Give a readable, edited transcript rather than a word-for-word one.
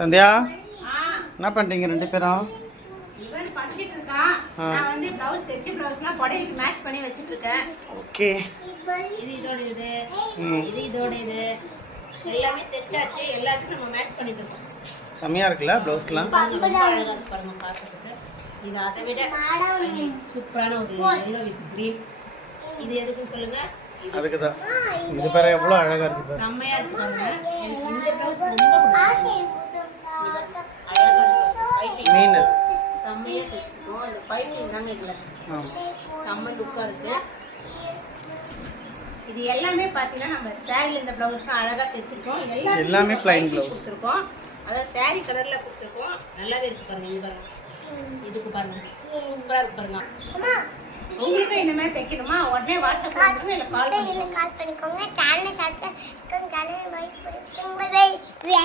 சந்தியா என்ன பண்ணுறீங்க ரெண்டு பேரும்? இவன் பண்ணிட்டு இருக்கான். நான் வந்து ப்ளவுஸ் தைச்சு ப்ளவுஸ்லாம் புடவைக்கு மேட்ச் பண்ணி வச்சிட்டு இருக்கேன். ஓகே. இது இதோட இது இதோட இது எல்லாமே தைச்சாச்சு. எல்லாத்துக்கும் நம்ம மேட்ச் பண்ணிட்டு இருக்கோம். செம்மையா இருக்குல்ல ப்ளவுஸ்லாம்? ரொம்ப அழகா இருக்கு பாருங்க பார்க்கிறதுக்கு. இது அதை விட சூப்பரான ஒரு yellow with green. இது எதுக்குன்னு சொல்லுங்க? அதுக்கு தான். இது பாரு எவ்வளோ அழகா இருக்கு சார். செம்மையா இருக்கு பாருங்க. எனக்கு இந்த ப்ளவுஸ் ரொம்ப பிடிச்சிருக்கு. அழகா இருக்கு. மீன் செம்மையா தைச்சிருக்கோம். இந்த பைப்பிங் தாங்க இதுல செம்ம லுக்கா இருக்கு. இது எல்லாமே பாத்தீங்கன்னா நம்ம சாரில இந்த ப்ளவுஸ் தான் அழகா தைச்சிருக்கோம். எல்லாமே ப்ளைன் ப்ளவுஸ் கொடுத்துருக்கோம். அதாவது சாரி கலர்ல கொடுத்துருக்கோம். நல்லாவே இருக்கு பாருங்க. இது பாருங்க. இதுக்கு பாருங்க சூப்பரா இருக்கு பாருங்க. உங்களுக்கு இந்த மாதிரி தைக்கணுமா? உடனே வாட்ஸ்அப்ல வந்துருங்க, இல்ல கால் பண்ணிக்கோங்க. சேனலை சப்ஸ்கிரைப் பண்ணுங்க. சேனலை லைக் பண்ணுங்க.